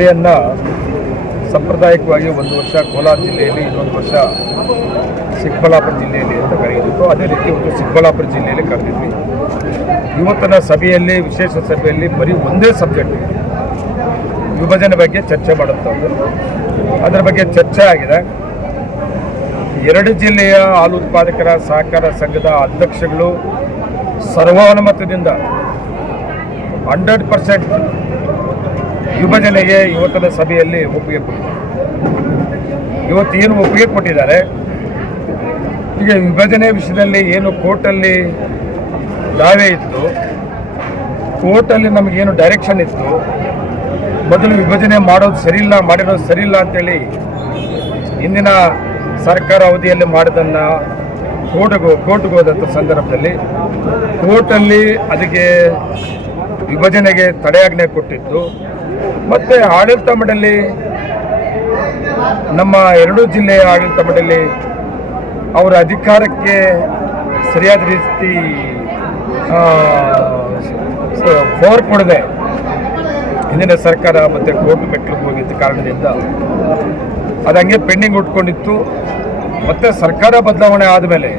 ಸಭೆಯನ್ನು ಸಾಂಪ್ರದಾಯಿಕವಾಗಿ ಒಂದು ವರ್ಷ ಕೋಲಾರ ಜಿಲ್ಲೆಯಲ್ಲಿ, ಇನ್ನೊಂದು ವರ್ಷ ಚಿಕ್ಕಬಳ್ಳಾಪುರ ಜಿಲ್ಲೆಯಲ್ಲಿ ಅಂತ ಕರೆಯಿತು ಅದೇ ರೀತಿ ಒಂದು ಚಿಕ್ಕಬಳ್ಳಾಪುರ ಜಿಲ್ಲೆಯಲ್ಲಿ ಕರೆದಿದ್ವಿ. ಇವತ್ತಿನ ಸಭೆಯಲ್ಲಿ, ವಿಶೇಷ ಸಭೆಯಲ್ಲಿ ಬರೀ ಒಂದೇ ಸಬ್ಜೆಕ್ಟ್ ವಿಭಜನೆ ಬಗ್ಗೆ ಚರ್ಚೆ ಮಾಡುತ್ತದ್ದು ಅದರ ಬಗ್ಗೆ ಚರ್ಚೆ ಆಗಿದೆ. ಎರಡು ಜಿಲ್ಲೆಯ ಹಾಲು ಉತ್ಪಾದಕರ ಸಹಕಾರ ಸಂಘದ ಅಧ್ಯಕ್ಷಗಳು ಸರ್ವಾನುಮತದಿಂದ ಹಂಡ್ರೆಡ್ ಪರ್ಸೆಂಟ್ ವಿಭಜನೆಗೆ ಇವತ್ತಿನ ಸಭೆಯಲ್ಲಿ ಒಪ್ಪಿಗೆ ಕೊಟ್ಟಿದ್ದಾರೆ. ಇವತ್ತು ಏನು ಒಪ್ಪಿಗೆ ಕೊಟ್ಟಿದ್ದಾರೆ? ಈಗ ವಿಭಜನೆ ವಿಷಯದಲ್ಲಿ ಏನು ಕೋರ್ಟಲ್ಲಿ ದಾವೆ ಇತ್ತು, ಕೋರ್ಟಲ್ಲಿ ನಮಗೇನು ಡೈರೆಕ್ಷನ್ ಇತ್ತು? ಮೊದಲು ವಿಭಜನೆ ಮಾಡೋದು ಸರಿಯಿಲ್ಲ, ಮಾಡಿರೋದು ಸರಿಯಿಲ್ಲ ಅಂತೇಳಿ ಇಂದಿನ ಸರ್ಕಾರ ಅವಧಿಯಲ್ಲಿ ಮಾಡಿದ್ದನ್ನು ಕೋರ್ಟ್ಗೆ ಕೋರ್ಟ್ಗೆ ಹೋದಂಥ ಸಂದರ್ಭದಲ್ಲಿ ಕೋರ್ಟಲ್ಲಿ ಅದಕ್ಕೆ ವಿಭಜನೆಗೆ ತಡೆಯಾಜ್ಞೆ ಕೊಟ್ಟಿತ್ತು. ಮತ್ತು ಆಡಳಿತ ಮಂಡಳಿ, ನಮ್ಮ ಎರಡೂ ಜಿಲ್ಲೆಯ ಆಡಳಿತ ಮಂಡಳಿ, ಅವರ ಅಧಿಕಾರಕ್ಕೆ ಸರಿಯಾದ ರೀತಿ ಫೋರ್ ಕೊಡದೆ ಹಿಂದಿನ ಸರ್ಕಾರ ಮತ್ತು ಕೋರ್ಟ್ ಮೆಟ್ಲಿಗೆ ಹೋಗಿದ್ದ ಕಾರಣದಿಂದ ಅದು ಹಂಗೆ ಪೆಂಡಿಂಗ್ ಉಟ್ಕೊಂಡಿತ್ತು. ಮತ್ತು ಸರ್ಕಾರ ಬದಲಾವಣೆ ಆದಮೇಲೆ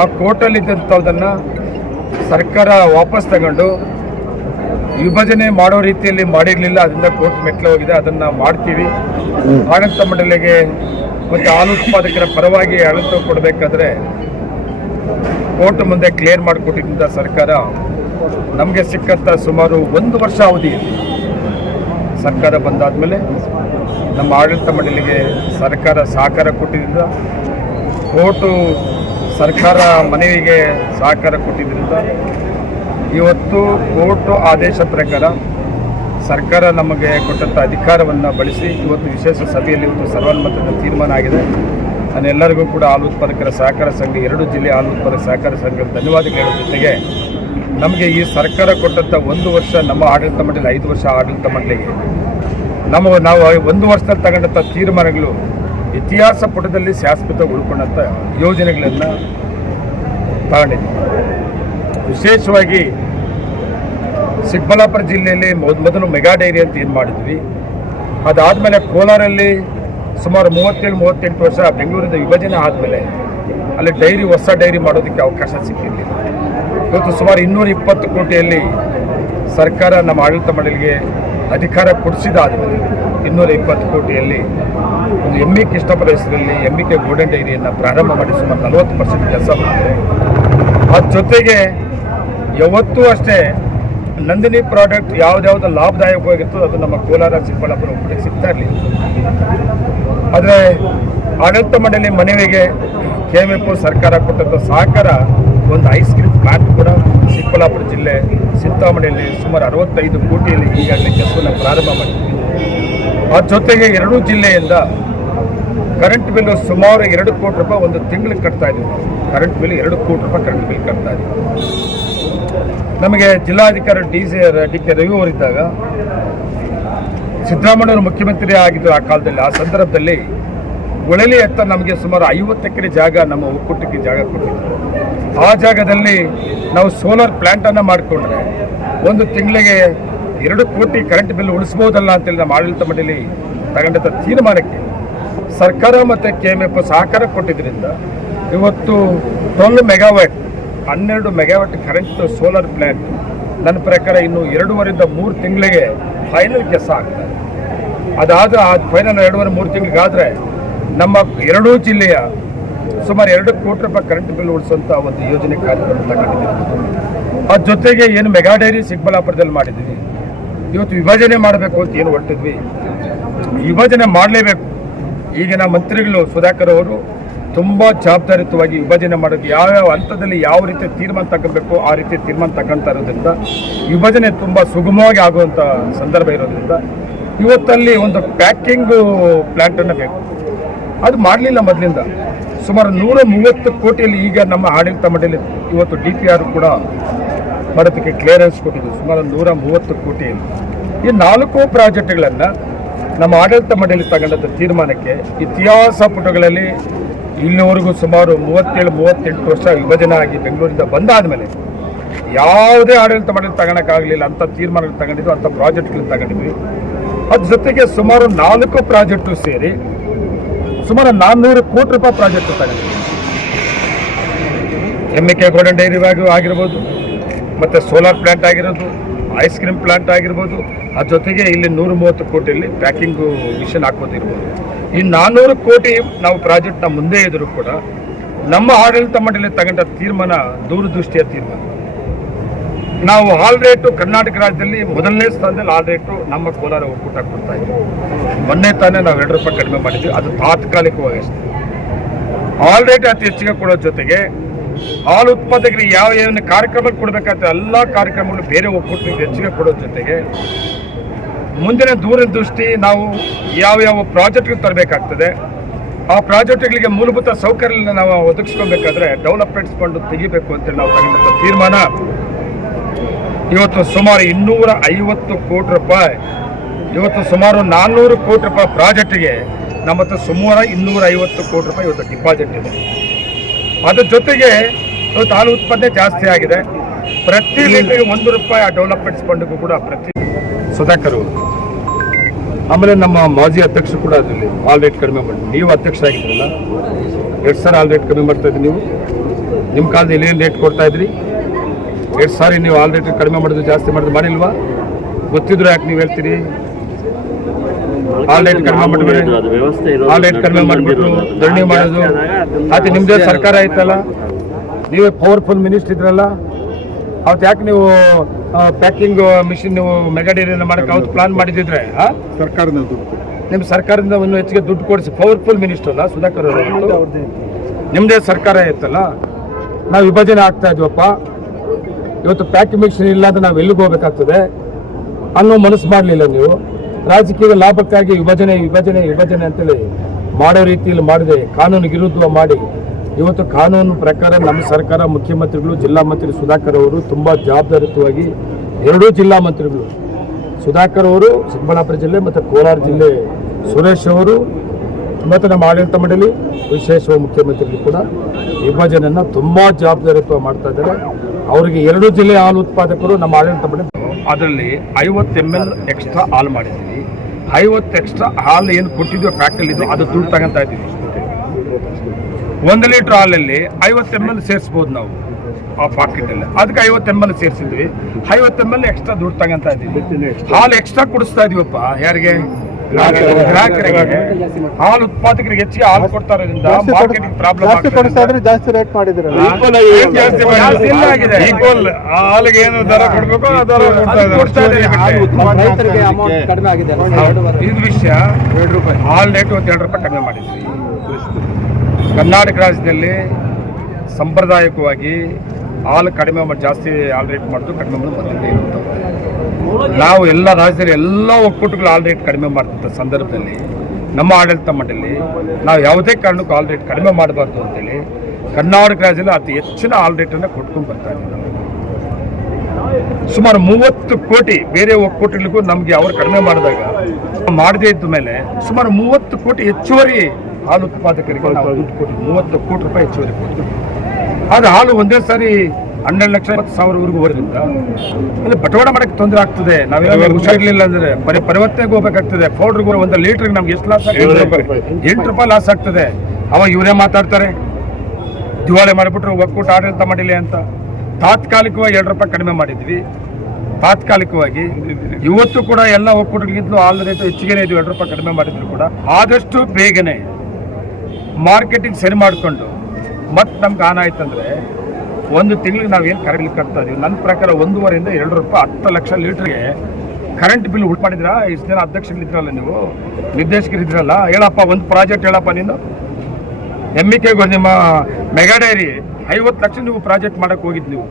ಆ ಕೋರ್ಟಲ್ಲಿದ್ದಂಥದ್ದನ್ನು ಸರ್ಕಾರ ವಾಪಸ್ ತಗೊಂಡು ವಿಭಜನೆ ಮಾಡೋ ರೀತಿಯಲ್ಲಿ ಮಾಡಿರಲಿಲ್ಲ, ಅದರಿಂದ ಕೋರ್ಟ್ ಮೆಟ್ಲು ಹೋಗಿದೆ, ಅದನ್ನು ಮಾಡ್ತೀವಿ. ಆಡಳಿತ ಮಂಡಳಿಗೆ ಮತ್ತು ಹಾಲು ಉತ್ಪಾದಕರ ಪರವಾಗಿ ಆಡಳಿತ ಕೊಡಬೇಕಾದ್ರೆ ಕೋರ್ಟ್ ಮುಂದೆ ಕ್ಲಿಯರ್ ಮಾಡಿಕೊಟ್ಟಿದ್ದ ಸರ್ಕಾರ ನಮಗೆ ಸಿಕ್ಕಂಥ ಸುಮಾರು ಒಂದು ವರ್ಷ ಅವಧಿ ಸರ್ಕಾರ ಬಂದಾದಮೇಲೆ ನಮ್ಮ ಆಡಳಿತ ಮಂಡಳಿಗೆ ಸರ್ಕಾರ ಸಹಕಾರ ಕೊಟ್ಟಿದ್ದರಿಂದ ಕೋರ್ಟು ಸರ್ಕಾರ ಮನವಿಗೆ ಸಹಕಾರ ಕೊಟ್ಟಿದ್ದರಿಂದ ಇವತ್ತು ಕೋರ್ಟ್ ಆದೇಶ ಪ್ರಕಾರ ಸರ್ಕಾರ ನಮಗೆ ಕೊಟ್ಟಂಥ ಅಧಿಕಾರವನ್ನು ಬಳಸಿ ಇವತ್ತು ವಿಶೇಷ ಸಭೆಯಲ್ಲಿ ಇವತ್ತು ಸರ್ವಾನುಮತದ ತೀರ್ಮಾನ ಆಗಿದೆ. ನಾನು ಎಲ್ಲರಿಗೂ ಕೂಡ ಹಾಲು ಉತ್ಪಾದಕರ ಸಹಕಾರ ಸಂಘ, ಎರಡು ಜಿಲ್ಲೆ ಹಾಲು ಉತ್ಪಾದಕ ಸಹಕಾರ ಸಂಘದ ಧನ್ಯವಾದಗಳ ಜೊತೆಗೆ ನಮಗೆ ಈ ಸರ್ಕಾರ ಕೊಟ್ಟಂಥ ಒಂದು ವರ್ಷ ನಮ್ಮ ಆಡಳಿತ ಮಂಡಳಿ, ಐದು ವರ್ಷ ಆಡಳಿತ ಮಂಡಳಿಗೆ. ನಮ್ಮ ನಾವು ಒಂದು ವರ್ಷದಲ್ಲಿ ತಗೊಂಡಂಥ ತೀರ್ಮಾನಗಳು ಇತಿಹಾಸ ಪುಟದಲ್ಲಿ ಶಾಶ್ವತ ಉಳ್ಕೊಂಡಂಥ ಯೋಜನೆಗಳನ್ನು ತಗೊಂಡಿದ್ದೀವಿ. ವಿಶೇಷವಾಗಿ ಚಿಕ್ಕಬಳ್ಳಾಪುರ ಜಿಲ್ಲೆಯಲ್ಲಿ ಮೊದ್, ಮೊದಲು ಮೆಗಾ ಡೈರಿ ಅಂತ ಏನು ಮಾಡಿದ್ವಿ. ಅದಾದಮೇಲೆ ಕೋಲಾರಲ್ಲಿ ಸುಮಾರು ಮೂವತ್ತೇಳು, ಮೂವತ್ತೆಂಟು ವರ್ಷ ಬೆಂಗಳೂರಿಂದ ವಿಭಜನೆ ಆದಮೇಲೆ ಅಲ್ಲಿ ಡೈರಿ, ಹೊಸ ಡೈರಿ ಮಾಡೋದಕ್ಕೆ ಅವಕಾಶ ಸಿಕ್ಕಿರಲಿಲ್ಲ. ಇವತ್ತು ಸುಮಾರು ಇನ್ನೂರ ಇಪ್ಪತ್ತು ಕೋಟಿಯಲ್ಲಿ ಸರ್ಕಾರ ನಮ್ಮ ಆಡಳಿತ ಮಂಡಳಿಗೆ ಅಧಿಕಾರ ಕೊಡಿಸಿದಾದಮೇಲೆ ಇನ್ನೂರ ಇಪ್ಪತ್ತು ಕೋಟಿಯಲ್ಲಿ ಒಂದು ಎಮ್ಮಿ ಕೃಷ್ಣಪುರ ಹೆಸರಲ್ಲಿ ಎಮ್ಮಿಕೆ ಗೋಲ್ಡನ್ ಡೈರಿಯನ್ನು ಪ್ರಾರಂಭ ಮಾಡಿ ಸುಮಾರು ನಲವತ್ತು ಪರ್ಸೆಂಟ್ ಕೆಲಸ ಮಾಡಿದೆ ಅದ್ರ ಜೊತೆಗೆ ಯಾವತ್ತೂ ಅಷ್ಟೇ ನಂದಿನಿ ಪ್ರಾಡಕ್ಟ್ ಯಾವ್ದ್ಯಾವ್ದು ಲಾಭದಾಯಕವಾಗಿತ್ತು ಅದು ನಮ್ಮ ಕೋಲಾರ, ಚಿಕ್ಕಬಳ್ಳಾಪುರ ಒಬ್ಬರಿಗೆ ಸಿಗ್ತಾ ಇರಲಿಲ್ಲ. ಆದರೆ ಆಡಳಿತ ಮಂಡಳಿ ಮನವಿಗೆ ಕೆ ಎಂ ಎಫ್ ಸರ್ಕಾರ ಕೊಟ್ಟಂಥ ಸಹಕಾರ ಒಂದು ಐಸ್ ಕ್ರೀಮ್ ಪ್ಲಾಂಟ್ ಕೂಡ ಚಿಕ್ಕಬಳ್ಳಾಪುರ ಜಿಲ್ಲೆ ಸಿದ್ದಾಮಣೆಯಲ್ಲಿ ಸುಮಾರು ಅರವತ್ತೈದು ಕೋಟಿಯಲ್ಲಿ ಈಗಾಗಲೇ ಕೆಲಸವನ್ನು ಪ್ರಾರಂಭ ಮಾಡಿದ್ವಿ ಅದ್ರ ಜೊತೆಗೆ ಎರಡೂ ಜಿಲ್ಲೆಯಿಂದ ಕರೆಂಟ್ ಬಿಲ್ ಸುಮಾರು ಎರಡು ಕೋಟಿ ರೂಪಾಯಿ ಒಂದು ತಿಂಗಳಿಗೆ ಕಟ್ತಾ ಇದ್ದೀವಿ. ಕರೆಂಟ್ ಬಿಲ್ ಎರಡು ಕೋಟಿ ರೂಪಾಯಿ ಕರೆಂಟ್ ಬಿಲ್ ಕಟ್ತಾ ಇದ್ದೀವಿ. ನಮಗೆ ಜಿಲ್ಲಾಧಿಕಾರಿ D C D K Ravi ಅವರಿದ್ದಾಗ ಸಿದ್ದರಾಮಯ್ಯವರು ಮುಖ್ಯಮಂತ್ರಿ ಆಗಿದ್ದರು ಆ ಕಾಲದಲ್ಲಿ, ಆ ಸಂದರ್ಭದಲ್ಲಿ ಒಳಲಿ ಎತ್ತ ನಮಗೆ ಸುಮಾರು ಐವತ್ತು ಎಕರೆ ಜಾಗ ನಮ್ಮ ಒಕ್ಕೂಟಕ್ಕೆ ಜಾಗ ಕೊಟ್ಟಿದ್ದರು ಆ ಜಾಗದಲ್ಲಿ ನಾವು ಸೋಲಾರ್ ಪ್ಲ್ಯಾಂಟನ್ನು ಮಾಡಿಕೊಂಡ್ರೆ ಒಂದು ತಿಂಗಳಿಗೆ ಎರಡು ಕೋಟಿ ಕರೆಂಟ್ ಬಿಲ್ ಉಳಿಸ್ಬೋದಲ್ಲ ಅಂತೇಳಿ ನಮ್ಮ ಆಡಳಿತ ಮಂಡಳಿ ತಗೊಂಡಂಥ ತೀರ್ಮಾನಕ್ಕೆ ಸರ್ಕಾರ ಮತ್ತು ಕೆ ಎಂ ಎಫ್ ಸಹಕಾರ ಕೊಟ್ಟಿದ್ದರಿಂದ ಇವತ್ತು ಟ್ವೆಲ್ ಮೆಗಾವ್ಯಾಟ್ ಹನ್ನೆರಡು ಮೆಗಾವಟ್ ಕರೆಂಟ್ ಸೋಲಾರ್ ಪ್ಲಾಂಟ್ ನನ್ನ ಪ್ರಕಾರ ಇನ್ನು ಎರಡೂವರೆಯಿಂದ ಮೂರು ತಿಂಗಳಿಗೆ ಫೈನಲ್ ಕೆಲಸ ಆಗ್ತದೆ. ಅದಾದ ಆ ಫೈನಲ್ ಎರಡೂವರೆ, ಮೂರು ತಿಂಗಳಿಗಾದರೆ ನಮ್ಮ ಎರಡೂ ಜಿಲ್ಲೆಯ ಸುಮಾರು ಎರಡು ಕೋಟಿ ರೂಪಾಯಿ ಕರೆಂಟ್ ಬಿಲ್ ಉಳಿಸುವಂಥ ಒಂದು ಯೋಜನೆ ಕಾರ್ಯಕ್ರಮ ತಗೊಂಡಿದ್ದೀವಿ. ಅದ್ರ ಜೊತೆಗೆ ಏನು ಮೆಗಾ ಡೈರಿ ಚಿಕ್ಕಬಳ್ಳಾಪುರದಲ್ಲಿ ಮಾಡಿದ್ವಿ ಇವತ್ತು ವಿಭಜನೆ ಮಾಡಬೇಕು ಅಂತ ಏನು ಹೊರಟಿದ್ವಿ. ವಿಭಜನೆ ಮಾಡಲೇಬೇಕು. ಈಗಿನ ಮಂತ್ರಿಗಳು ಸುಧಾಕರ್ ಅವರು ತುಂಬ ಜವಾಬ್ದಾರಿಯುತವಾಗಿ ವಿಭಜನೆ ಮಾಡೋದು ಯಾವ್ಯಾವ ಹಂತದಲ್ಲಿ ಯಾವ ರೀತಿ ತೀರ್ಮಾನ ತಗೋಬೇಕು, ಆ ರೀತಿ ತೀರ್ಮಾನ ತಗೊಳ್ತಾ ಇರೋದ್ರಿಂದ ವಿಭಜನೆ ತುಂಬ ಸುಗಮವಾಗಿ ಆಗುವಂಥ ಸಂದರ್ಭ ಇರೋದ್ರಿಂದ ಇವತ್ತಲ್ಲಿ ಒಂದು ಪ್ಯಾಕಿಂಗು ಪ್ಲ್ಯಾಂಟನ್ನು ಬೇಕು. ಅದು ಮಾಡಲಿಲ್ಲ ಮೊದಲಿಂದ. ಸುಮಾರು ನೂರ ಮೂವತ್ತು ಕೋಟಿಯಲ್ಲಿ ಈಗ ನಮ್ಮ ಆಡಳಿತ ಮಂಡಳಿ ಇವತ್ತು ಡಿ ಪಿ ಆರ್ ಕೂಡ ಮಾಡೋದಕ್ಕೆ ಕ್ಲಿಯರೆನ್ಸ್ ಕೊಟ್ಟಿದ್ದು ಸುಮಾರು ನೂರ ಮೂವತ್ತು ಕೋಟಿಯಲ್ಲಿ. ಈ ನಾಲ್ಕು ಪ್ರಾಜೆಕ್ಟ್ಗಳನ್ನು ನಮ್ಮ ಆಡಳಿತ ಮಂಡಳಿ ತಗೊಂಡಂಥ ತೀರ್ಮಾನಕ್ಕೆ ಇತಿಹಾಸ ಪುಟಗಳಲ್ಲಿ ಇಲ್ಲಿವರೆಗೂ ಸುಮಾರು ಮೂವತ್ತೇಳು, ಮೂವತ್ತೆಂಟು ವರ್ಷ ವಿಭಜನೆ ಆಗಿ ಬೆಂಗಳೂರಿಂದ ಬಂದಾದ ಮೇಲೆ ಯಾವುದೇ ಆಡಳಿತ ಮಂಡಳಿ ತಗೊಳಕ್ಕಾಗಲಿಲ್ಲ. ಅಂಥ ತೀರ್ಮಾನಗಳು ತಗೊಂಡಿದ್ವಿ ಅಂಥ ಪ್ರಾಜೆಕ್ಟ್ಗಳು ತಗೊಂಡಿದ್ವಿ. ಅದ್ರ ಜೊತೆಗೆ ಸುಮಾರು ನಾಲ್ಕು ಪ್ರಾಜೆಕ್ಟು ಸೇರಿ ಸುಮಾರು ನಾನ್ನೂರು ಕೋಟಿ ರೂಪಾಯಿ ಪ್ರಾಜೆಕ್ಟ್ ತಗೊಂಡಿದ್ವಿ. ಎಂ ಕೆ ಗೋಡನ್ ಡೈರಿ ಆಗಿರ್ಬೋದು, ಮತ್ತು ಸೋಲಾರ್ ಪ್ಲಾಂಟ್ ಆಗಿರೋದು ಐಸ್ ಕ್ರೀಮ್ ಪ್ಲಾಂಟ್ ಆಗಿರ್ಬೋದು ಅದ್ರ ಜೊತೆಗೆ ಇಲ್ಲಿ ನೂರು ಮೂವತ್ತು ಕೋಟಿಯಲ್ಲಿ ಪ್ಯಾಕಿಂಗು ಮಿಷನ್ ಹಾಕೋದಿರ್ಬೋದು ಈ ನಾನ್ನೂರು ಕೋಟಿ ನಾವು ಪ್ರಾಜೆಕ್ಟ್ನ ಮುಂದೆ ಇದ್ದರೂ ಕೂಡ ನಮ್ಮ ಆಡಳಿತ ಮಂಡಳಿ ತಗೊಂಡ ತೀರ್ಮಾನ ದೂರದೃಷ್ಟಿಯ ತೀರ್ಮಾನ. ನಾವು ಹಾಲ್ ರೇಟು ಕರ್ನಾಟಕ ರಾಜ್ಯದಲ್ಲಿ ಮೊದಲನೇ ಸ್ಥಾನದಲ್ಲಿ ಹಾಲ್ ರೇಟು ನಮ್ಮ ಕೋಲಾರ ಒಕ್ಕೂಟ ಕೊಡ್ತಾ ಇದ್ದೀವಿ ಮೊನ್ನೆ ತಾನೇ ನಾವು ಎರಡು ರೂಪಾಯಿ ಕಡಿಮೆ ಮಾಡಿದ್ವಿ, ಅದು ತಾತ್ಕಾಲಿಕವಾಗಿ ಆಲ್ ರೇಟ್ ಅತಿ ಹೆಚ್ಚಿಗೆ ಕೊಡೋ ಜೊತೆಗೆ ಹಾಲು ಉತ್ಪಾದಕರಿಗೆ ಯಾವ ಏನು ಕಾರ್ಯಕ್ರಮ ಕೊಡಬೇಕಾದ್ರೆ ಎಲ್ಲ ಕಾರ್ಯಕ್ರಮಗಳು ಬೇರೆ ಒಕ್ಕೂಟಕ್ಕೆ ಹೆಚ್ಚಿಗೆ ಕೊಡೋ ಜೊತೆಗೆ ಮುಂದಿನ ದೂರದೃಷ್ಟಿ ನಾವು ಯಾವ ಯಾವ ಪ್ರಾಜೆಕ್ಟ್ಗೆ ತರಬೇಕಾಗ್ತದೆ. ಆ ಪ್ರಾಜೆಕ್ಟ್ಗಳಿಗೆ ಮೂಲಭೂತ ಸೌಕರ್ಯ ನಾವು ಒದಗಿಸ್ಕೊಬೇಕಾದ್ರೆ ಡೆವಲಪ್ಮೆಂಟ್ಸ್ ಫಂಡ್ ತೆಗಿಬೇಕು ಅಂತೇಳಿ ನಾವು ತಗೊಂಡಂಥ ತೀರ್ಮಾನ. ಇವತ್ತು ಸುಮಾರು ಇನ್ನೂರ ಐವತ್ತು ಕೋಟಿ ರೂಪಾಯಿ, ಇವತ್ತು ಸುಮಾರು ನಾನ್ನೂರು ಕೋಟಿ ರೂಪಾಯಿ ಪ್ರಾಜೆಕ್ಟಿಗೆ ನಮ್ಮ ಹತ್ರ ಸುಮಾರು ಇನ್ನೂರ ಐವತ್ತು ಕೋಟಿ ರೂಪಾಯಿ ಇವತ್ತು ಡಿಪಾಸಿಟ್ ಇದೆ. ಅದ್ರ ಜೊತೆಗೆ ಇವತ್ತು ಹಾಲು ಉತ್ಪಾದನೆ ಜಾಸ್ತಿ ಆಗಿದೆ. ಪ್ರತಿ ಲೀಟರ್ಗೆ ಒಂದು ರೂಪಾಯಿ ಆ ಡೆವಲಪ್ಮೆಂಟ್ಸ್ ಫಂಡ್ಗೂ ಕೂಡ ಪ್ರತಿ ಸುಧಾಕರ್. ಆಮೇಲೆ ನಮ್ಮ ಮಾಜಿ ಅಧ್ಯಕ್ಷರು ಕೂಡ ಅದರಲ್ಲಿ ಆಲ್ ರೇಟ್ ಕಡಿಮೆ ಮಾಡಿ ನೀವು ಅಧ್ಯಕ್ಷ ಆಗಿದ್ರಲ್ಲ ಎರಡು ಸಾವಿರ ಆಲ್ ರೇಟ್ ಕಡಿಮೆ ಮಾಡ್ತಾ ಇದ್ರಿ ನೀವು. ನಿಮ್ಮ ಕಾಲದಲ್ಲಿ ಏನು ರೇಟ್ ಕೊಡ್ತಾ ಇದ್ರಿ? ಎರಡು ಸಾರಿ ನೀವು ಆಲ್ ರೇಟ್ ಕಡಿಮೆ ಮಾಡೋದು ಜಾಸ್ತಿ ಮಾಡೋದು ಮಾಡಿಲ್ವಾ? ಗೊತ್ತಿದ್ರು ಯಾಕೆ ನೀವು ಹೇಳ್ತೀರಿ? ರೇಟ್ ಕಡಿಮೆ ರೇಟ್ ಕಡಿಮೆ ಮಾಡಿಬಿಟ್ಟು ಧರಣಿ ಮಾಡೋದು. ಅದು ನಿಮ್ಮದೇ ಸರ್ಕಾರ ಐತಲ್ಲ ನೀವೇ ಪವರ್ಫುಲ್ ಮಿನಿಸ್ಟರ್ ಇದ್ರಲ್ಲ? ಅವತ್ತು ಯಾಕೆ ನೀವು ಪ್ಯಾಕಿಂಗ್ ಮಿಷಿನ್ ನೀವು ಮೆಗಾ ಡೈರಿನ ಮಾಡಕ್ಕೆ ಅವತ್ತು ಪ್ಲಾನ್ ಮಾಡಿದ್ರೆ ಸರ್ಕಾರದ ನಿಮ್ಮ ಸರ್ಕಾರದಿಂದ ಒಂದು ಹೆಚ್ಚಿಗೆ ದುಡ್ಡು ಕೊಡಿಸಿ. ಪವರ್ಫುಲ್ ಮಿನಿಸ್ಟರ್ ಅಲ್ಲ ಸುಧಾಕರ್ ಅವರು ನಿಮ್ಮದೇ ಸರ್ಕಾರ ಇತ್ತಲ್ಲ? ನಾವು ವಿಭಜನೆ ಆಗ್ತಾ ಇದ್ವಪ್ಪ. ಇವತ್ತು ಪ್ಯಾಕಿಂಗ್ ಮಿಷಿನ್ ಇಲ್ಲ ಅಂದ್ರೆ ನಾವು ಎಲ್ಲಿಗೆ ಹೋಗ್ಬೇಕಾಗ್ತದೆ? ಅನ್ನೋ ಮನಸ್ಸು ಮಾಡಲಿಲ್ಲ ನೀವು. ರಾಜಕೀಯ ಲಾಭಕ್ಕಾಗಿ ವಿಭಜನೆ ವಿಭಜನೆ ವಿಭಜನೆ ಅಂತೇಳಿ ಮಾಡೋ ರೀತಿಯಲ್ಲಿ ಮಾಡಿದೆ ಕಾನೂನಿಗೆ ವಿರುದ್ಧ ಮಾಡಿ. ಇವತ್ತು ಕಾನೂನು ಪ್ರಕಾರ ನಮ್ಮ ಸರ್ಕಾರ ಮುಖ್ಯಮಂತ್ರಿಗಳು, ಜಿಲ್ಲಾ ಮಂತ್ರಿ ಸುಧಾಕರ್ ಅವರು ತುಂಬ ಜವಾಬ್ದಾರಿಯುತವಾಗಿ ಎರಡೂ ಜಿಲ್ಲಾ ಮಂತ್ರಿಗಳು, ಸುಧಾಕರ್ ಅವರು ಚಿಕ್ಕಬಳ್ಳಾಪುರ ಜಿಲ್ಲೆ ಮತ್ತು ಕೋಲಾರ ಜಿಲ್ಲೆ ಸುರೇಶ್ ಅವರು ಮತ್ತು ನಮ್ಮ ಆಡಳಿತ ಮಂಡಳಿ ವಿಶೇಷ ಮುಖ್ಯಮಂತ್ರಿಗಳು ಕೂಡ ವಿಭಜನೆಯನ್ನು ತುಂಬ ಜವಾಬ್ದಾರಿತ್ವ ಮಾಡ್ತಾ ಇದ್ದಾರೆ. ಅವರಿಗೆ ಎರಡು ಜಿಲ್ಲೆ ಹಾಲು ಉತ್ಪಾದಕರು ನಮ್ಮ ಆಡಳಿತ ಮಂಡಳಿ ಅದರಲ್ಲಿ ಐವತ್ತು ಎಂ ಎಲ್ ಎಕ್ಸ್ಟ್ರಾ ಹಾಲು ಮಾಡಿದ್ದೀವಿ ಐವತ್ತು ಎಕ್ಸ್ಟ್ರಾ ಹಾಲು ಏನು ಕೊಟ್ಟಿದ್ವಿ ಪ್ಯಾಕಲ್ಲಿದ್ದು ಅದು ದುಡ್ಡು ತಗೊಂತಾ ಇದ್ದೀವಿ. ಒಂದು ಲೀಟ್ರ್ ಹಾಲಲ್ಲಿ ಐವತ್ತು ಎಂ ಎಲ್ ಸೇರಿಸ್ಬೋದು ನಾವು ಆ ಪಾಕೆಟಲ್ಲಿ ಅದಕ್ಕೆ ಐವತ್ತು ಎಂ ಎಲ್ ಸೇರಿಸಿದ್ವಿ. ಐವತ್ತು ಎಂ ಎಲ್ ಎಕ್ಸ್ಟ್ರಾ ದುಡ್ಡು ತಗೊಂತಾ ಇದ್ದೀವಿ. ಹಾಲು ಎಕ್ಸ್ಟ್ರಾ ಕುಡಿಸ್ತಾ ಇದೀವಪ್ಪ ಯಾರಿಗೆ? ಗ್ರಾಹಕರಿಗೆ ಹಾಲು ಉತ್ಪಾದಕರಿಗೆ ಹೆಚ್ಚಿಗೆ ಹಾಲು ಕೊಡ್ತಾರೆ ಮಾರ್ಕೆಟಿಂಗ್ ಪ್ರಾಬ್ಲಮ್ ಜಾಸ್ತಿ ರೇಟ್ ಮಾಡಿದ್ರೆ ಆಗಿದೆ. ಹಾಲಿಗೆ ಏನು ದರ ಕೊಡ್ಬೇಕು ಆ ದರ ಕೊಡ್ತಾ ಇದ್ದಾರೆ. ಅಮೌಂಟ್ ಕಡಿಮೆ ಆಗಿದೆ. ಇದು ವಿಷಯ. ಎರಡು ರೂಪಾಯಿ. ಹಾಲು ರೇಟ್ ಒಂದು ಎರಡು ರೂಪಾಯಿ ಕಡಿಮೆ ಮಾಡಿದ್ವಿ. ಕರ್ನಾಟಕ ರಾಜ್ಯದಲ್ಲಿ ಸಂಪ್ರದಾಯಿಕವಾಗಿ ಹಾಲು ಕಡಿಮೆ ಮಾಡಿ ಜಾಸ್ತಿ ಹಾಲು ರೇಟ್ ಮಾಡಿದ್ರು ಕಡಿಮೆ ಮಾಡಿದ್ರು ಮೊದಲಿಂದ ಇರುತ್ತೆ ನಾವು ಎಲ್ಲ ರಾಜ್ಯದಲ್ಲಿ ಎಲ್ಲ ಒಕ್ಕೂಟಗಳು ಆಲ್ ರೇಟ್ ಕಡಿಮೆ ಮಾಡ್ತಿದ್ದ ಸಂದರ್ಭದಲ್ಲಿ, ನಮ್ಮ ಆಡಳಿತ ಮಂಡಳಿ, ನಾವು ಯಾವುದೇ ಕಾರಣಕ್ಕೂ ಆಲ್ ರೇಟ್ ಕಡಿಮೆ ಮಾಡಬಾರ್ದು ಅಂತೇಳಿ ಕರ್ನಾಟಕ ರಾಜ್ಯದಲ್ಲಿ ಅತಿ ಹೆಚ್ಚಿನ ಆಲ್ ರೇಟನ್ನು ಕೊಟ್ಕೊಂಡು ಬರ್ತಾ ಇದ್ದೀವಿ ಸುಮಾರು ಮೂವತ್ತು ಕೋಟಿ ಬೇರೆ ಒಕ್ಕೂಟಗಳಿಗೂ ನಮಗೆ ಅವರು ಕಡಿಮೆ ಮಾಡಿದಾಗ ಮಾಡದೇ ಇದ್ದ ಮೇಲೆ ಸುಮಾರು ಮೂವತ್ತು ಕೋಟಿ ಹೆಚ್ಚುವರಿ ಹಾಲು ಉತ್ಪಾದಕರಿಗೆ ಮೂವತ್ತು ಕೋಟಿ ರೂಪಾಯಿ ಹೆಚ್ಚುವರಿ ಕೊಡ್ತೀವಿ ಆದರೆ ಹಾಲು ಒಂದೇ ಸಾರಿ ಹನ್ನೆರಡು ಲಕ್ಷ ಇಪ್ಪತ್ತು ಸಾವಿರವರೆಗೂ ಬರೋದ್ರಿಂದ ಅಲ್ಲಿ ಬಟವಾಡ ಮಾಡಕ್ಕೆ ತೊಂದರೆ ಆಗ್ತದೆ. ನಾವೇನಾದ್ರೂ ಹುಷಾರಿರ್ಲಿಲ್ಲ ಅಂದ್ರೆ ಬರೀ ಪರಿವರ್ತನೆಗೆ ಹೋಗ್ಬೇಕಾಗ್ತದೆ. ಪೌಡ್ರಿಗೆ ಒಂದು ಲೀಟ್ರಿಗೆ ನಮ್ಗೆ ಎಷ್ಟು ಲಾಸ್ ಆಗ್ತದೆ? ಎಂಟು ರೂಪಾಯಿ ಲಾಸ್ ಆಗ್ತದೆ. ಅವಾಗ ಇವರೇ ಮಾತಾಡ್ತಾರೆ. ದಿವಾಳಿ ಮಾಡಿಬಿಟ್ರು ಒಕ್ಕೂಟ ಆಡಳಿತ ಮಾಡಿಲ್ಲ ಅಂತ. ತಾತ್ಕಾಲಿಕವಾಗಿ ಎರಡು ರೂಪಾಯಿ ಕಡಿಮೆ ಮಾಡಿದ್ವಿ. ತಾತ್ಕಾಲಿಕವಾಗಿ ಇವತ್ತು ಕೂಡ ಎಲ್ಲ ಒಕ್ಕೂಟಗಳಿಗಿಂತಲೂ ಆಲ್ ರೇಟ್ ಹೆಚ್ಚಿಗೆ ಇದು ಎರಡು ರೂಪಾಯಿ ಕಡಿಮೆ ಮಾಡಿದ್ರು ಕೂಡ. ಆದಷ್ಟು ಬೇಗನೆ ಮಾರ್ಕೆಟಿಂಗ್ ಸರಿ ಮಾಡಿಕೊಂಡು ಮತ್ತೆ ನಮ್ಗೆ ಆನ ಆಯ್ತಂದ್ರೆ ಒಂದು ತಿಂಗಳಿಗೆ ಏನು ಕರೆಂಟ್ ಕಟ್ತಾ ಇದೀವಿ? ನನ್ನ ಪ್ರಕಾರ ಒಂದೂವರೆಯಿಂದ ಎರಡು ರೂಪಾಯಿ ಹತ್ತು ಲಕ್ಷ ಲೀಟ್ರಿಗೆ ಕರೆಂಟ್ ಬಿಲ್ ಉಳ್ ಮಾಡಿದ್ರಾ? ಇಷ್ಟು ಜನ ಅಧ್ಯಕ್ಷರಿದ್ರಲ್ಲ ನೀವು? ನಿರ್ದೇಶಕರಿದ್ರಲ್ಲ ಹೇಳಪ್ಪ ಒಂದು ಪ್ರಾಜೆಕ್ಟ್ ಹೇಳಪ್ಪ ನೀನು. ಎಂ ಕೆ ನಿಮ್ಮ ಮೆಗಾ ಡೈರಿ ಐವತ್ತು ಲಕ್ಷ ನೀವು ಪ್ರಾಜೆಕ್ಟ್ ಮಾಡಕ್ಕೆ ಹೋಗಿದ್ದು ನೀವು.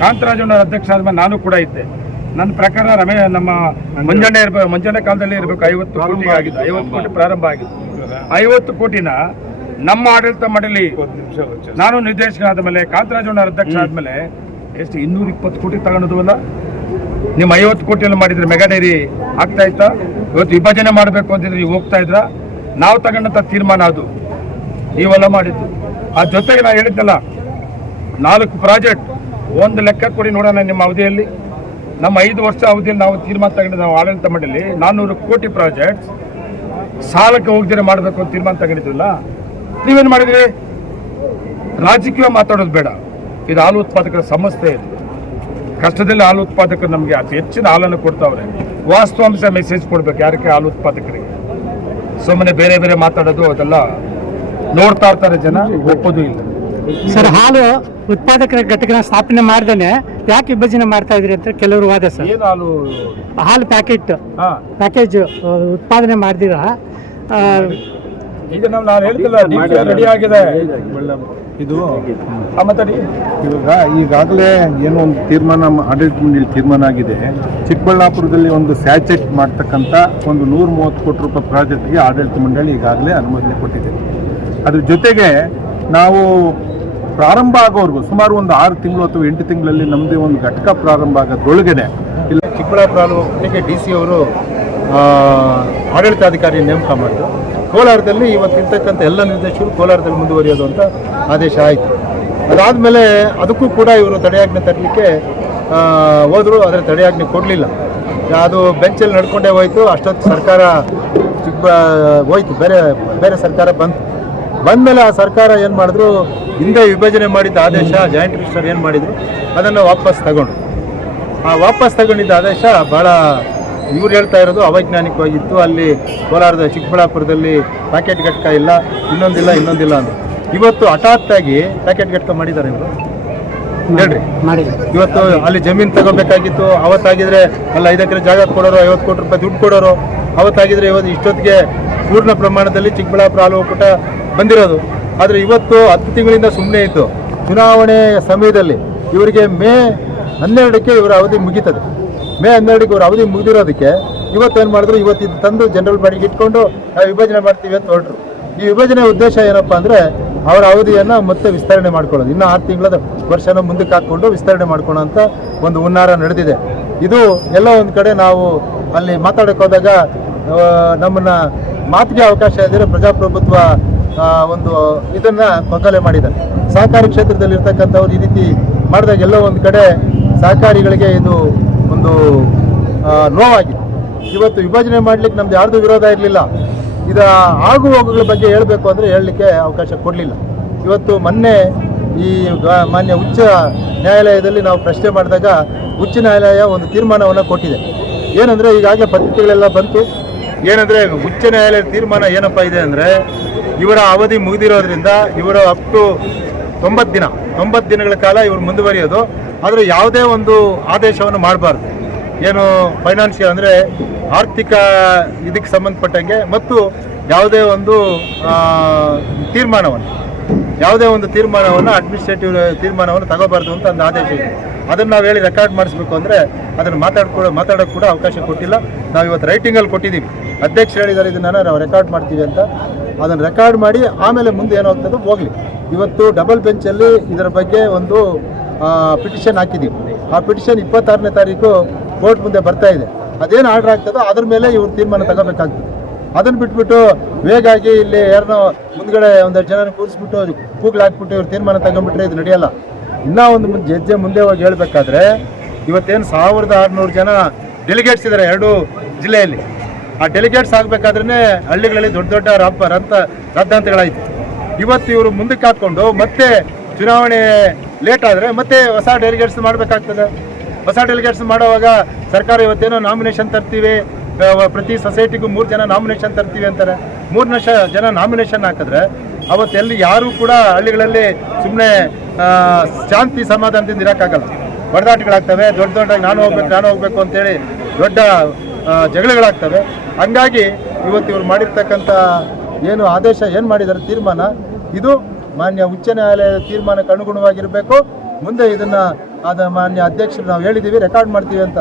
ಕಾಂತರಾಜಣ್ಣ ಅಧ್ಯಕ್ಷ ಆದ್ಮೇಲೆ ನಾನು ಕೂಡ ಇದ್ದೆ. ನನ್ನ ಪ್ರಕಾರ ರಮೇ ನಮ್ಮ ಮಂಜಣ್ಣ ಇರ್ಬೇಕು ಮಂಜಣ್ಣ ಕಾಲದಲ್ಲಿ ಇರಬೇಕು. ಐವತ್ತು ಕೋಟಿ ಆಗಿದೆ ಐವತ್ತು ಕೋಟಿ ಪ್ರಾರಂಭ ಆಗಿದೆ ಐವತ್ತು ಕೋಟಿನ ನಮ್ಮ ಆಡಳಿತ ಮಂಡಳಿ ನಾನು ನಿರ್ದೇಶಕ ಆದಮೇಲೆ ಕಾಂತರಾಜಣ್ಣ ಅಧ್ಯಕ್ಷ ಆದ್ಮೇಲೆ ಎಷ್ಟು ಇನ್ನೂರ ಇಪ್ಪತ್ತು ಕೋಟಿ ತಗೊಂಡದವಲ್ಲ? ನಿಮ್ಮ ಐವತ್ತು ಕೋಟಿಯಲ್ಲಿ ಮಾಡಿದ್ರೆ ಮೆಗಾ ಡೈರಿ ಆಗ್ತಾ ಇತ್ತಾ? ಇವತ್ತು ವಿಭಜನೆ ಮಾಡಬೇಕು ಅಂತಿದ್ರೆ ನೀವು ಹೋಗ್ತಾ ಇದ್ರ? ನಾವು ತಗೊಂಡಂಥ ತೀರ್ಮಾನ ಅದು. ನೀವೆಲ್ಲ ಮಾಡಿದ್ದು. ಆ ಜೊತೆಗೆ ನಾನು ಹೇಳಿದ್ದಲ್ಲ ನಾಲ್ಕು ಪ್ರಾಜೆಕ್ಟ್ ಒಂದು ಲೆಕ್ಕ ಕೊಡಿ ನೋಡೋಣ ನಿಮ್ಮ ಅವಧಿಯಲ್ಲಿ. ನಮ್ಮ ಐದು ವರ್ಷ ಅವಧಿಯಲ್ಲಿ ನಾವು ತೀರ್ಮಾನ ತಗೊಂಡು ನಾವು ಆಡಳಿತ ಮಂಡಳಿ ನಾನ್ನೂರು ಕೋಟಿ ಪ್ರಾಜೆಕ್ಟ್ ಸಾಲಕ್ಕೆ ಹೋಗ್ದಿರ ಮಾಡಬೇಕು ಅಂತ ತೀರ್ಮಾನ ತಗೊಂಡಿದ್ವಲ್ಲ? ನೀವೇನು ಮಾಡಿದ್ರಿ? ರಾಜಕೀಯ ಮಾತಾಡೋದು ಬೇಡ. ಇದು ಹಾಲು ಉತ್ಪಾದಕರ ಸಮಸ್ಯೆ ಇದು. ಕಷ್ಟದಲ್ಲಿ ಹಾಲು ಉತ್ಪಾದಕರು ನಮಗೆ ಅತಿ ಹೆಚ್ಚಿನ ಹಾಲನ್ನು ಕೊಡ್ತಾವ್ರೆ. ವಾಸ್ತವಾಂಶ ಮೆಸೇಜ್ ಕೊಡ್ಬೇಕು. ಯಾರಕ್ಕೆ ಹಾಲು ಉತ್ಪಾದಕರಿಗೆ? ಸುಮ್ಮನೆ ಬೇರೆ ಬೇರೆ ಮಾತಾಡೋದು ಅದೆಲ್ಲ ನೋಡ್ತಾ ಇರ್ತಾರೆ ಜನ ಒಪ್ಪೋದು ಇಲ್ಲ. ಸರ್ ಹಾಲು ಉತ್ಪಾದಕರ ಘಟಕನ ಸ್ಥಾಪನೆ ಮಾಡ್ದೇನೆ ಯಾಕೆ ವಿಭಜನೆ ಮಾಡ್ತಾ ಇದ್ರಿ ಅಂತ ಕೆಲವರು ವಾದ ಸರ್. ಏನು ಹಾಲು? ಹಾಲು ಪ್ಯಾಕೆಟ್ ಹಾ. ಪ್ಯಾಕೇಜ್ ಉತ್ಪಾದನೆ ಮಾಡ್ದಿರ? ಈಗ ನಾವು ನಾನು ಹೇಳ್ತಿಲ್ಲ ರೆಡಿ ಆಗಿದೆ. ಇದು ಮಾತಾಡಿ. ಇವಾಗ ಈಗಾಗಲೇ ಏನೋ ಒಂದು ತೀರ್ಮಾನ ಮ- ಆಡಳಿತ ಮಂಡಳಿ ತೀರ್ಮಾನ ಆಗಿದೆ. ಚಿಕ್ಕಬಳ್ಳಾಪುರದಲ್ಲಿ ಒಂದು ಸ್ಯಾಚೆಟ್ ಮಾಡ್ತಕ್ಕಂಥ ಒಂದು ನೂರ ಮೂವತ್ತು ಕೋಟಿ ರೂಪಾಯಿ ಪ್ರಾಜೆಕ್ಟ್ಗೆ ಆಡಳಿತ ಮಂಡಳಿ ಈಗಾಗಲೇ ಅನುಮೋದನೆ ಕೊಟ್ಟಿದೆ. ಅದ್ರ ಜೊತೆಗೆ ನಾವು ಪ್ರಾರಂಭ ಆಗೋವರೆಗೂ ಸುಮಾರು ಒಂದು ಆರು ತಿಂಗಳು ಅಥವಾ ಎಂಟು ತಿಂಗಳಲ್ಲಿ ನಮ್ಮದೇ ಒಂದು ಘಟಕ ಪ್ರಾರಂಭ ಆಗೋದ್ರೊಳಗಡೆ ಇಲ್ಲ ಚಿಕ್ಕಬಳ್ಳಾಪುರ ತಾಲೂಕಿಗೆ ಡಿ ಸಿ ಅವರು ಆ, ಆಡಳಿತಾಧಿಕಾರಿ ನೇಮಕ ಮಾಡಿದ್ರು. ಕೋಲಾರದಲ್ಲಿ ಇವತ್ತಿರ್ತಕ್ಕಂಥ ಎಲ್ಲ ನಿರ್ದೇಶಕರು ಕೋಲಾರದಲ್ಲಿ ಮುಂದುವರಿಯೋದು ಅಂತ ಆದೇಶ ಆಯಿತು. ಅದಾದಮೇಲೆ ಅದಕ್ಕೂ ಕೂಡ ಇವರು ತಡೆಯಾಜ್ಞೆ ತರಲಿಕ್ಕೆ ಹೋದರು, ಆದರೆ ತಡೆಯಾಜ್ಞೆ ಕೊಡಲಿಲ್ಲ. ಅದು ಬೆಂಚಲ್ಲಿ ನಡ್ಕೊಂಡೇ ಹೋಯ್ತು, ಅಷ್ಟೊತ್ತು ಸರ್ಕಾರ ಚಿಕ್ಕ ಹೋಯ್ತು. ಬೇರೆ ಬೇರೆ ಸರ್ಕಾರ ಬಂತು. ಬಂದಮೇಲೆ ಆ ಸರ್ಕಾರ ಏನು ಮಾಡಿದ್ರು, ಹಿಂದೆ ವಿಭಜನೆ ಮಾಡಿದ್ದ ಆದೇಶ, ಜಾಯಿಂಟ್ ಮಿನಿಸ್ಟರ್ ಏನು ಮಾಡಿದರು, ಅದನ್ನು ವಾಪಸ್ ತಗೊಂಡು. ಆ ವಾಪಸ್ ತಗೊಂಡಿದ್ದ ಆದೇಶ ಭಾಳ ಇವ್ರು ಹೇಳ್ತಾ ಇರೋದು ಅವೈಜ್ಞಾನಿಕವಾಗಿತ್ತು. ಅಲ್ಲಿ ಕೋಲಾರದ ಚಿಕ್ಕಬಳ್ಳಾಪುರದಲ್ಲಿ ಪ್ಯಾಕೆಟ್ ಘಟಕ ಇಲ್ಲ ಇನ್ನೊಂದಿಲ್ಲ ಇನ್ನೊಂದಿಲ್ಲ ಅಂತ. ಇವತ್ತು ಹಠಾತ್ತಾಗಿ ಪ್ಯಾಕೆಟ್ ಘಟಕ ಮಾಡಿದ್ದಾರೆ ಇವರು. ಹೇಳ್ರಿ. ಮಾಡಿ ಇವತ್ತು ಅಲ್ಲಿ ಜಮೀನು ತಗೋಬೇಕಾಗಿತ್ತು ಅವತ್ತಾಗಿದ್ರೆ ಅಲ್ಲ ಐದು ಎಕರೆ ಜಾಗ ಕೊಡೋರು ಐವತ್ತು ಕೋಟಿ ರೂಪಾಯಿ ದುಡ್ಡು ಕೊಡೋರು ಅವತ್ತಾಗಿದ್ರೆ ಇವತ್ತು ಇಷ್ಟೊತ್ತಿಗೆ ಪೂರ್ಣ ಪ್ರಮಾಣದಲ್ಲಿ ಚಿಕ್ಕಬಳ್ಳಾಪುರ ಹಾಲು ಒಕ್ಕೂಟ ಬಂದಿರೋದು. ಆದರೆ ಇವತ್ತು ಹತ್ತು ತಿಂಗಳಿಂದ ಸುಮ್ಮನೆ ಇತ್ತು ಚುನಾವಣೆ ಸಮಯದಲ್ಲಿ ಇವರಿಗೆ ಮೇ ಹನ್ನೆರಡಕ್ಕೆ ಇವರ ಅವಧಿ ಮುಗೀತದೆ. ಮೇ ಹನ್ನೆರಡಕ್ಕೆ ಅವ್ರ ಅವಧಿ ಮುಗಿದಿರೋದಕ್ಕೆ ಇವತ್ತೇನು ಮಾಡಿದ್ರು? ಇವತ್ತು ತಂದು ಜನರಲ್ ಬಾಡಿಗೆ ಇಟ್ಕೊಂಡು ನಾವು ವಿಭಜನೆ ಮಾಡ್ತೀವಿ ಅಂತ ಹೊರಟ್ರು. ಈ ವಿಭಜನೆ ಉದ್ದೇಶ ಏನಪ್ಪಾ ಅಂದ್ರೆ ಅವರ ಅವಧಿಯನ್ನ ಮತ್ತೆ ವಿಸ್ತರಣೆ ಮಾಡ್ಕೊಳ್ಳೋದು. ಇನ್ನು ಆರು ತಿಂಗಳ ವರ್ಷನ ಮುಂದಕ್ಕೆ ಹಾಕ್ಕೊಂಡು ವಿಸ್ತರಣೆ ಮಾಡ್ಕೊಳ್ಳೋ ಅಂತ ಒಂದು ಹುನ್ನಾರ ನಡೆದಿದೆ. ಇದು ಎಲ್ಲ ಒಂದು ಕಡೆ ನಾವು ಅಲ್ಲಿ ಮಾತಾಡಕ್ಕೆ ಹೋದಾಗ ನಮ್ಮನ್ನು ಮಾತಿಗೆ ಅವಕಾಶ ಇದ್ದರೆ ಪ್ರಜಾಪ್ರಭುತ್ವ ಒಂದು ಇದನ್ನ ಕೊಕ್ಕಲೆ ಮಾಡಿದ್ದಾರೆ ಸಹಕಾರಿ ಕ್ಷೇತ್ರದಲ್ಲಿ ಇರ್ತಕ್ಕಂಥವ್ರು ಈ ರೀತಿ ಮಾಡಿದಾಗ ಎಲ್ಲೋ ಒಂದು ಕಡೆ ಸಹಕಾರಿಗಳಿಗೆ ಇದು ಒಂದು ನೋವಾಗಿದೆ. ಇವತ್ತು ವಿಭಜನೆ ಮಾಡಲಿಕ್ಕೆ ನಮ್ದು ಯಾರ್ದು ವಿರೋಧ ಇರಲಿಲ್ಲ. ಇದ ಆಗು ಹೋಗುಗಳ ಬಗ್ಗೆ ಹೇಳಬೇಕು ಅಂದರೆ ಹೇಳಲಿಕ್ಕೆ ಅವಕಾಶ ಕೊಡಲಿಲ್ಲ. ಇವತ್ತು ಮೊನ್ನೆ ಈ ಮಾನ್ಯ ಉಚ್ಚ ನ್ಯಾಯಾಲಯದಲ್ಲಿ ನಾವು ಪ್ರಶ್ನೆ ಮಾಡಿದಾಗ ಉಚ್ಚ ನ್ಯಾಯಾಲಯ ಒಂದು ತೀರ್ಮಾನವನ್ನು ಕೊಟ್ಟಿದೆ. ಏನಂದರೆ ಈಗಾಗಲೇ ಪತ್ರಿಕೆಗಳೆಲ್ಲ ಬಂತು. ಏನಂದರೆ ಉಚ್ಚ ನ್ಯಾಯಾಲಯದ ತೀರ್ಮಾನ ಏನಪ್ಪ ಇದೆ ಅಂದರೆ ಇವರ ಅವಧಿ ಮುಗಿದಿರೋದ್ರಿಂದ ಇವರು ಅಪ್ ಟು ತೊಂಬತ್ತು ದಿನ, ತೊಂಬತ್ತು ದಿನಗಳ ಕಾಲ ಇವರು ಮುಂದುವರಿಯೋದು. ಆದರೆ ಯಾವುದೇ ಒಂದು ಆದೇಶವನ್ನು ಮಾಡಬಾರ್ದು. ಏನು ಫೈನಾನ್ಷಿಯಲ್ ಅಂದರೆ ಆರ್ಥಿಕ ಇದಕ್ಕೆ ಸಂಬಂಧಪಟ್ಟಂಗೆ ಮತ್ತು ಯಾವುದೇ ಒಂದು ತೀರ್ಮಾನವನ್ನು, ಯಾವುದೇ ಒಂದು ತೀರ್ಮಾನವನ್ನು ಅಡ್ಮಿನಿಸ್ಟ್ರೇಟಿವ್ ತೀರ್ಮಾನವನ್ನು ತಗೋಬಾರ್ದು ಅಂತ ಒಂದು ಆದೇಶ ಇದೆ. ಅದನ್ನು ನಾವು ಹೇಳಿ ರೆಕಾರ್ಡ್ ಮಾಡಿಸ್ಬೇಕು ಅಂದರೆ ಅದನ್ನು ಮಾತಾಡ್ಕೊ ಮಾತಾಡೋಕ್ಕೆ ಕೂಡ ಅವಕಾಶ ಕೊಟ್ಟಿಲ್ಲ. ನಾವು ಇವತ್ತು ರೈಟಿಂಗಲ್ಲಿ ಕೊಟ್ಟಿದ್ದೀವಿ. ಅಧ್ಯಕ್ಷರು ಹೇಳಿದ್ದಾರೆ ಇದನ್ನು ನಾವು ರೆಕಾರ್ಡ್ ಮಾಡ್ತೀವಿ ಅಂತ. ಅದನ್ನು ರೆಕಾರ್ಡ್ ಮಾಡಿ ಆಮೇಲೆ ಮುಂದೆ ಏನಾಗ್ತದೋ ಹೋಗಲಿ. ಇವತ್ತು ಡಬಲ್ ಬೆಂಚಲ್ಲಿ ಇದರ ಬಗ್ಗೆ ಒಂದು ಪಿಟಿಷನ್ ಹಾಕಿದ್ದೀವಿ ಆ ಪಿಟಿಷನ್ ಇಪ್ಪತ್ತಾರನೇ ತಾರೀಕು ಕೋರ್ಟ್ ಮುಂದೆ ಬರ್ತಾ ಇದೆ. ಅದೇನು ಆರ್ಡರ್ ಆಗ್ತದೋ ಅದ್ರ ಮೇಲೆ ಇವ್ರು ತೀರ್ಮಾನ ತಗೋಬೇಕಾಗ್ತದೆ. ಅದನ್ನು ಬಿಟ್ಬಿಟ್ಟು ವೇಗಾಗಿ ಇಲ್ಲಿ ಯಾರನ್ನೋ ಮುಂದ್ಗಡೆ ಒಂದೆರಡು ಜನ ಕೂರಿಸ್ಬಿಟ್ಟು ಕೂಗ್ಲು ಹಾಕ್ಬಿಟ್ಟು ಇವ್ರು ತೀರ್ಮಾನ ತಗೊಂಡ್ಬಿಟ್ರೆ ಇದು ನಡೆಯಲ್ಲ. ಇನ್ನೂ ಒಂದು ಮುಂದೆ ಹೆಜ್ಜೆ ಮುಂದೆ ಹೋಗಿ ಹೇಳಬೇಕಾದ್ರೆ ಇವತ್ತೇನು ಸಾವಿರದ ಆರುನೂರು ಜನ ಡೆಲಿಗೇಟ್ಸ್ ಇದ್ದಾರೆ ಎರಡು ಜಿಲ್ಲೆಯಲ್ಲಿ. ಆ ಡೆಲಿಗೇಟ್ಸ್ ಆಗಬೇಕಾದ್ರೆ ಹಳ್ಳಿಗಳಲ್ಲಿ ದೊಡ್ಡ ದೊಡ್ಡ ರಬ್ಬ ರಂತ ರದ್ದಾಂತಗಳಾಯಿತು ಇವತ್ತು ಇವರು ಮುಂದಕ್ಕೆ ಹಾಕ್ಕೊಂಡು ಮತ್ತೆ ಚುನಾವಣೆ ಲೇಟ್ ಆದರೆ ಮತ್ತೆ ಹೊಸ ಡೆಲಿಗೇಟ್ಸ್ ಮಾಡಬೇಕಾಗ್ತದೆ. ಹೊಸ ಡೆಲಿಗೇಟ್ಸ್ ಮಾಡುವಾಗ ಸರ್ಕಾರ ಇವತ್ತೇನೋ ನಾಮಿನೇಷನ್ ತರ್ತೀವಿ ಪ್ರತಿ ಸೊಸೈಟಿಗೂ ಮೂರು ಜನ ನಾಮಿನೇಷನ್ ತರ್ತೀವಿ ಅಂತಾರೆ. ಮೂರು ಲಕ್ಷ ಜನ ನಾಮಿನೇಷನ್ ಹಾಕಿದ್ರೆ ಅವತ್ತೆಲ್ಲಿ ಯಾರೂ ಕೂಡ ಹಳ್ಳಿಗಳಲ್ಲಿ ಸುಮ್ಮನೆ ಶಾಂತಿ ಸಮಾಧಾನದಿಂದ ಇರೋಕ್ಕಾಗಲ್ಲ. ಹೊಡೆದಾಟಗಳಾಗ್ತವೆ, ದೊಡ್ಡ ದೊಡ್ಡ ನಾನು ಹೋಗ್ಬೇಕು ನಾನು ಹೋಗ್ಬೇಕು ಅಂತೇಳಿ ದೊಡ್ಡ ಜಗಳಗಳಾಗ್ತವೆ. ಹಂಗಾಗಿ ಇವತ್ತು ಇವ್ರು ಮಾಡಿರ್ತಕ್ಕಂಥ ಏನು ಆದೇಶ ಏನು ಮಾಡಿದ್ದಾರೆ ತೀರ್ಮಾನ, ಇದು ಮಾನ್ಯ ಉಚ್ಚ ನ್ಯಾಯಾಲಯದ ತೀರ್ಮಾನಕ್ಕೆ ಅನುಗುಣವಾಗಿರಬೇಕು ಮುಂದೆ ಇದನ್ನ ಅದ ಮಾನ್ಯ ಅಧ್ಯಕ್ಷರು ನಾವು ಹೇಳಿದ್ದೀವಿ ರೆಕಾರ್ಡ್ ಮಾಡ್ತೀವಿ ಅಂತ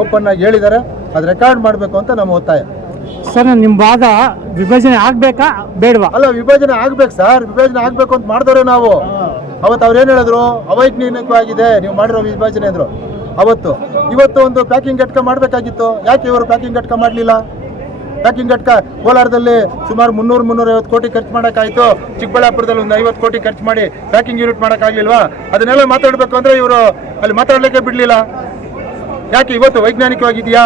ಓಪನ್ ಆಗಿ ಹೇಳಿದ್ದಾರೆ. ಅದು ರೆಕಾರ್ಡ್ ಮಾಡಬೇಕು ಅಂತ ನಮ್ಮ ಒತ್ತಾಯ. ಸರ್ ನಿಮ್ಮ ವಾದ ವಿಭಜನೆ ಆಗ್ಬೇಕಾ ಬೇಡವಾ? ಅಲ್ಲ ವಿಭಜನೆ ಆಗ್ಬೇಕು ಸರ್. ವಿಭಜನೆ ಆಗ್ಬೇಕು ಅಂತ ಮಾಡಿದವ್ರೆ ನಾವು. ಅವತ್ತು ಅವ್ರು ಏನು ಹೇಳಿದ್ರು? ಅವೈಜ್ಞಾನಿಕವಾಗಿದೆ. ನೀವು ಮಾಡಿರೋ ವಿಭಜನೆ ಅಂದ್ರು. ಅವತ್ತು ಇವತ್ತು ಒಂದು ಪ್ಯಾಕಿಂಗ್ ಘಟಕ ಮಾಡಬೇಕಾಗಿತ್ತು. ಯಾಕೆ ಇವರು ಪ್ಯಾಕಿಂಗ್ ಘಟಕ ಮಾಡಲಿಲ್ಲ? ಪ್ಯಾಕಿಂಗ್ ಘಟಕ ಕೋಲಾರದಲ್ಲಿ ಸುಮಾರು ಮುನ್ನೂರು ಮುನ್ನೂರೈವತ್ತು ಕೋಟಿ ಖರ್ಚು ಮಾಡೋಕ್ಕಾಯಿತು. ಚಿಕ್ಕಬಳ್ಳಾಪುರದಲ್ಲಿ ಒಂದು ಐವತ್ತು ಕೋಟಿ ಖರ್ಚು ಮಾಡಿ ಪ್ಯಾಕಿಂಗ್ ಯೂನಿಟ್ ಮಾಡೋಕ್ಕಾಗಲಿಲ್ವಾ? ಅದನ್ನೆಲ್ಲ ಮಾತಾಡಬೇಕು ಅಂದರೆ ಇವರು ಅಲ್ಲಿ ಮಾತಾಡಲಿಕ್ಕೆ ಬಿಡಲಿಲ್ಲ. ಯಾಕೆ ಇವತ್ತು ವೈಜ್ಞಾನಿಕವಾಗಿದೆಯಾ